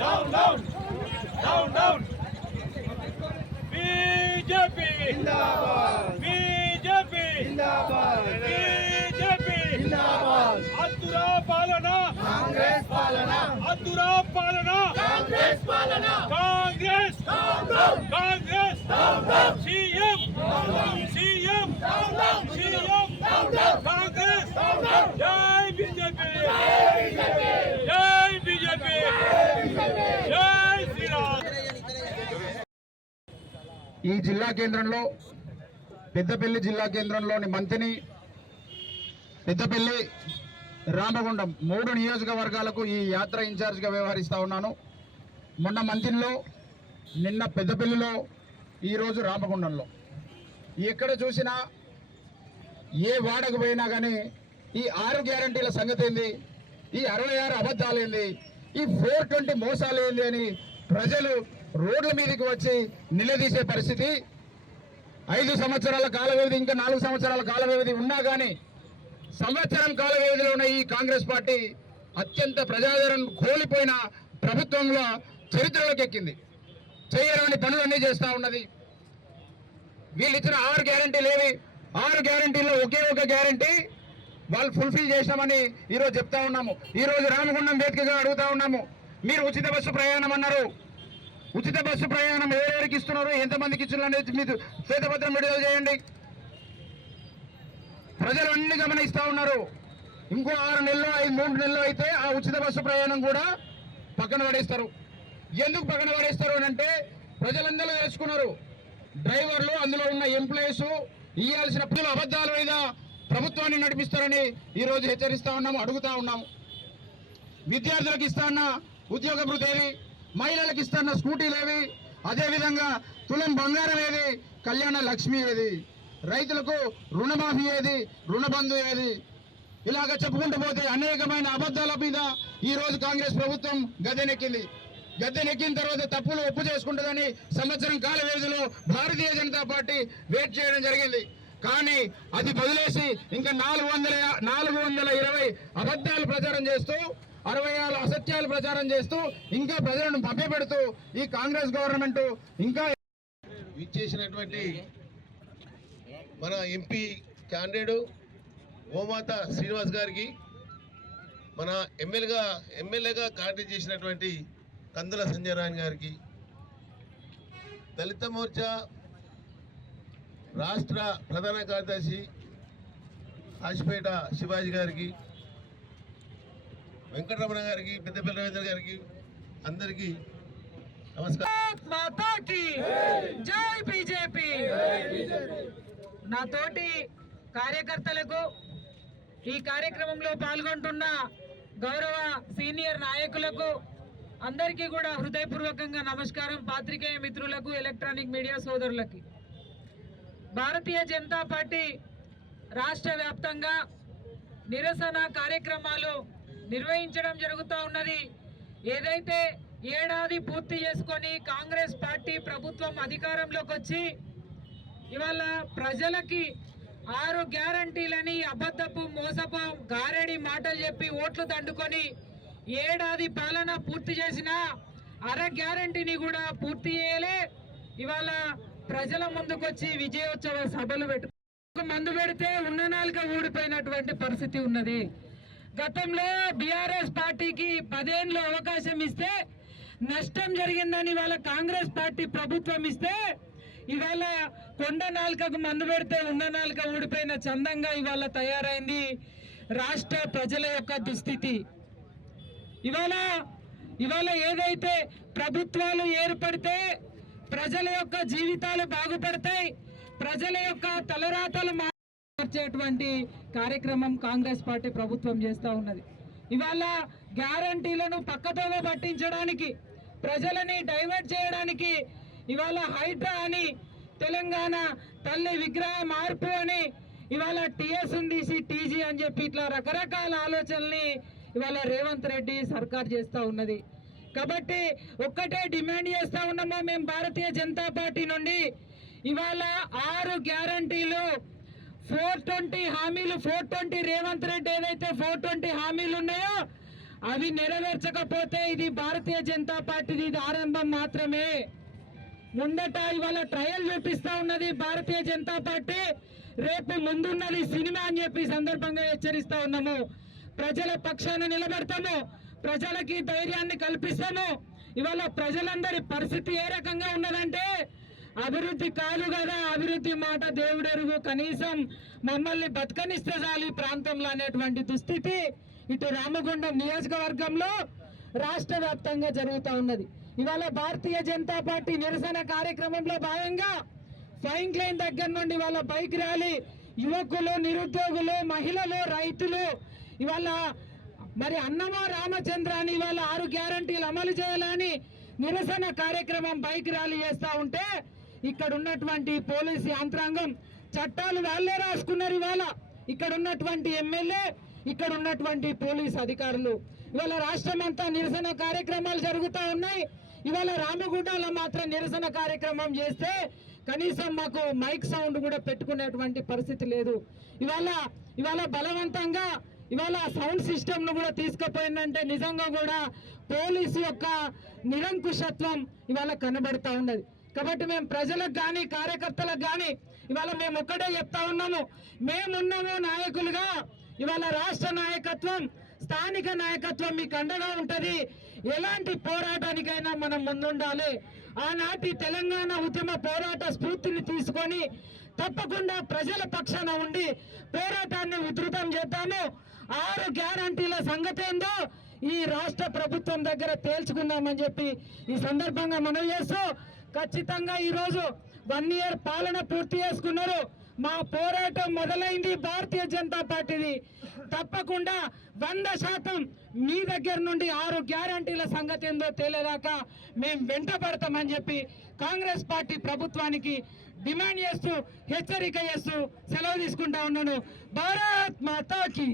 Down down down down BJP BJP BJP అద్దురా పాలన కాంగ్రెస్ పాలన అద్దురా పాలన కాంగ్రెస్ పాలన Congress Congress CM CM CM Congress జై బీజేపీ జై బీజేపీ జై శ్రీరామ్ ఈ జిల్లా కేంద్రంలో పెద్దపల్లి జిల్లా కేంద్రంలోని మంతిని పెద్దపల్లి రామగుండం మూడు నియోజకవర్గాలకు ఈ యాత్ర ఇన్ఛార్జ్గా వ్యవహరిస్తా ఉన్నాను. మొన్న మంత్రిలో నిన్న పెద్దపల్లిలో ఈరోజు రామగుండంలో. ఎక్కడ చూసినా ఏ వాడకు పోయినా కానీ ఈ ఆరు గ్యారంటీల సంగతి ఏంది? ఈ అరవై ఆరు అబద్ధాలు ఏంది? ఈ ఫోర్ ట్వంటీ మోసాలు ఏంది అని ప్రజలు రోడ్ల మీదకి వచ్చి నిలదీసే పరిస్థితి. ఐదు సంవత్సరాల కాల వ్యవధి ఇంకా నాలుగు సంవత్సరాల కాల వ్యవధి ఉన్నా కానీ సంవత్సరం కాల వ్యవధిలో ఉన్న ఈ కాంగ్రెస్ పార్టీ అత్యంత ప్రజాదరణ కోల్పోయిన ప్రభుత్వంలో చరిత్రలోకి ఎక్కింది. చేయరాని పనులన్నీ చేస్తూ ఉన్నది. వీళ్ళు ఇచ్చిన ఆరు గ్యారంటీలు ఏవి? ఆరు గ్యారంటీల్లో ఒకే ఒక గ్యారంటీ వాళ్ళు ఫుల్ఫిల్ చేసినామని ఈరోజు చెప్తా ఉన్నాము. ఈరోజు రామగుండం వేదికగా అడుగుతా ఉన్నాము. మీరు ఉచిత బస్సు ప్రయాణం అన్నారు. ఉచిత బస్సు ప్రయాణం ఎవరెవరికి ఇస్తున్నారు? ఎంతమందికి ఇస్తున్నారు అనేది మీరు శ్వేతపత్రం విడుదల చేయండి. ప్రజలు అన్ని గమనిస్తూ ఉన్నారు. ఇంకో ఆరు నెలలు ఐదు మూడు నెలలు అయితే ఆ ఉచిత బస్సు ప్రయాణం కూడా పక్కన పడేస్తారు. ఎందుకు పక్కన పడేస్తారు అని అంటే ప్రజలందరూ తెలుసుకున్నారు. డ్రైవర్లు అందులో ఉన్న ఎంప్లాయీస్ ఇవ్వాల్సిన ప్రజలు అబద్ధాల మీద ప్రభుత్వాన్ని నడిపిస్తారని ఈరోజు హెచ్చరిస్తూ హెచ్చరిస్తా ఉన్నాము అడుగుతా ఉన్నాము. విద్యార్థులకు ఇస్తాన్న ఉద్యోగ భృతేవి మహిళలకు ఇస్తున్న స్కూటీలు ఏవి? అదేవిధంగా తులం బంగారం ఏది? కళ్యాణ లక్ష్మి ఏది? రైతులకు రుణమాఫీ ఏది? రుణబంధు ఏది? ఇలాగ చెప్పుకుంటూ పోతే అనేకమైన అబద్ధాల మీద ఈ రోజు కాంగ్రెస్ ప్రభుత్వం గద్దెనెక్కింది. గద్దెనెక్కిన తర్వాత తప్పులు ఒప్పు చేసుకుంటుందని సంవత్సరం కాల వ్యవధిలో భారతీయ జనతా పార్టీ వెయిట్ చేయడం జరిగింది. కానీ అది వదిలేసి ఇంకా నాలుగు వందల నాలుగు వందల ఇరవై అబద్ధాలు ప్రచారం చేస్తూ అరవై ఆరు అసత్యాలు ప్రచారం చేస్తూ ఇంకా ప్రజలను మభ్యపెడుతూ ఈ కాంగ్రెస్ గవర్నమెంట్ ఇంకా ఇచ్చేసినటువంటి మన ఎంపీ క్యాండిడేట్ గోమాత శ్రీనివాస్ గారికి మన ఎమ్మెల్యేగా ఎమ్మెల్యేగా కాంటాక్ట్ చేసినటువంటి కందుల సంజయ్ రాయన్ గారికి దళిత మోర్చా రాష్ట్ర ప్రధాన కార్యదర్శి కాశీపేట శివాజీ గారికి వెంకటరమణ గారికి పెద్దపల్లి రవీంద్ర గారికి అందరికీ నమస్కారం. జై బీజేపీ. నా తోటి కార్యకర్తలకు ఈ కార్యక్రమంలో పాల్గొంటున్న గౌరవ సీనియర్ నాయకులకు అందరికీ కూడా హృదయపూర్వకంగా నమస్కారం. పాత్రికేయ మిత్రులకు ఎలక్ట్రానిక్ మీడియా సోదరులకి. భారతీయ జనతా పార్టీ రాష్ట్ర వ్యాప్తంగా నిరసన కార్యక్రమాలు నిర్వహించడం జరుగుతూ ఉన్నది. ఏదైతే ఏడాది పూర్తి చేసుకొని కాంగ్రెస్ పార్టీ ప్రభుత్వం అధికారంలోకి వచ్చి ఇవాళ ప్రజలకి ఆరు గ్యారంటీలని అబద్ధపు మోసపు గారడి మాటలు చెప్పి ఓట్లు దండుకొని ఏడాది పాలన పూర్తి చేసిన అర గ్యారంటీని కూడా పూర్తి చేయలే. ఇవాళ ప్రజల ముందుకొచ్చి విజయోత్సవ సభలు పెట్టు మందు పెడితే ఉన్న నాలుక ఊడిపోయినటువంటి పరిస్థితి ఉన్నది. గతంలో బీఆర్ఎస్ పార్టీకి పదేళ్ళు అవకాశం ఇస్తే నష్టం జరిగిందని ఇవాళ కాంగ్రెస్ పార్టీ ప్రభుత్వం ఇస్తే ఇవాళ కొండ నాలుకకు మందు పెడితే ఉన్న నాలుక ఊడిపోయిన చందంగా ఇవాళ తయారైంది రాష్ట్ర ప్రజల యొక్క దుస్థితి. ఇవాళ ఇవాళ ఏదైతే ప్రభుత్వాలు ఏర్పడితే ప్రజల యొక్క జీవితాలు బాగుపడతాయి ప్రజల యొక్క తలరాతలు మార్చేటువంటి కార్యక్రమం కాంగ్రెస్ పార్టీ ప్రభుత్వం చేస్తూ ఉన్నది. ఇవాళ గ్యారంటీలను పక్కతోనే పట్టించడానికి ప్రజలని డైవర్ట్ చేయడానికి ఇవాళ హైడ్రా అని తెలంగాణ తల్లి విగ్రహ మార్పు అని ఇవాళ టీఎస్ ఉంది టీజీ అని చెప్పి ఇట్లా రకరకాల ఆలోచనల్ని ఇవాళ రేవంత్ రెడ్డి సర్కార్ చేస్తూ ఉన్నది. కాబట్టి ఒక్కటే డిమాండ్ చేస్తూ ఉన్నామా మేము భారతీయ జనతా పార్టీ నుండి. ఇవాళ ఆరు గ్యారంటీలు ఫోర్ ట్వంటీ హామీలు ఫోర్ ట్వంటీ రేవంత్ రెడ్డి ఏదైతే ఫోర్ ట్వంటీ హామీలు ఉన్నాయో అవి నెరవేర్చకపోతే ఇది భారతీయ జనతా పార్టీది ఇది ఆరంభం మాత్రమే. ముందట ఇవాళ ట్రయల్ చూపిస్తా ఉన్నది భారతీయ జనతా పార్టీ. రేపు ముందున్నది సినిమా అని చెప్పి సందర్భంగా హెచ్చరిస్తా ఉన్నాము. ప్రజల పక్షాన నిలబడతాము. ప్రజలకి ధైర్యాన్ని కల్పిస్తాము. ఇవాళ ప్రజలందరి పరిస్థితి ఏ రకంగా ఉన్నదంటే అభివృద్ధి కాదు కదా అభివృద్ధి మాట దేవుడెరుగు. కనీసం మమ్మల్ని బతకనిస్తే చాలు ఈ ప్రాంతంలో అనేటువంటి దుస్థితి ఇటు రామగుండం నియోజకవర్గంలో రాష్ట్ర వ్యాప్తంగా జరుగుతూ ఉన్నది. ఇవాళ భారతీయ జనతా పార్టీ నిరసన కార్యక్రమంలో భాగంగా ఫైన్ లైన్ దగ్గర నుండి వాళ్ళ బైక్ ర్యాలీ. యువకులు నిరుద్యోగులు మహిళలు రైతులు ఇవాళ మరి అన్నమో రామచంద్ర అని ఇవాళ ఆరు గ్యారంటీలు అమలు చేయాలని నిరసన కార్యక్రమం బైక్ ర్యాలీ చేస్తూ ఉంటే ఇక్కడ ఉన్నటువంటి పోలీసు యంత్రాంగం చట్టాలు వాళ్ళే రాసుకున్నారు ఇవాళ. ఇక్కడ ఉన్నటువంటి ఎమ్మెల్యే ఇక్కడ ఉన్నటువంటి పోలీస్ అధికారులు. ఇవాళ రాష్ట్రం అంతా నిరసన కార్యక్రమాలు జరుగుతూ ఉన్నాయి. ఇవాళ రామగుండంలో మాత్రం నిరసన కార్యక్రమం చేస్తే కనీసం మాకు మైక్ సౌండ్ కూడా పెట్టుకునేటువంటి పరిస్థితి లేదు. ఇవాళ ఇవాళ బలవంతంగా ఇవాళ సౌండ్ సిస్టమ్ను కూడా తీసుకుపోయిందంటే నిజంగా కూడా పోలీసు యొక్క నిరంకుశత్వం ఇవాళ కనబడతా ఉన్నది. కాబట్టి మేము ప్రజలకు కానీ కార్యకర్తలకు కానీ ఇవాళ మేము ఒక్కటే చెప్తా ఉన్నాము. మేమున్నాము నాయకులుగా ఇవాళ రాష్ట్ర నాయకత్వం స్థానిక నాయకత్వం మీకు అండగా ఉంటది. ఎలాంటి పోరాటానికైనా మనం ముందుండాలి. ఆనాటి తెలంగాణ ఉద్యమ పోరాట స్ఫూర్తిని తీసుకొని తప్పకుండా ప్రజల పక్షాన ఉండి పోరాటాన్ని ఉధృతం చేద్దాము. ఆరు గ్యారంటీల సంగతి ఏందో ఈ రాష్ట్ర ప్రభుత్వం దగ్గర తేల్చుకుందామని చెప్పి ఈ సందర్భంగా మనం చేస్తూ ఖచ్చితంగా ఈరోజు వన్ ఇయర్ పాలన పూర్తి చేసుకున్నారు. మా పోరాటం మొదలైంది భారతీయ జనతా పార్టీది. తప్పకుండా వంద శాతం మీ దగ్గర నుండి ఆరు గ్యారంటీల సంగతి ఏందో తెలియదాకా మేము వెంట పడతామని చెప్పి కాంగ్రెస్ పార్టీ ప్రభుత్వానికి డిమాండ్ చేస్తూ హెచ్చరిక చేస్తూ సెలవు తీసుకుంటా ఉన్నాను. భారత్ మాతాకి.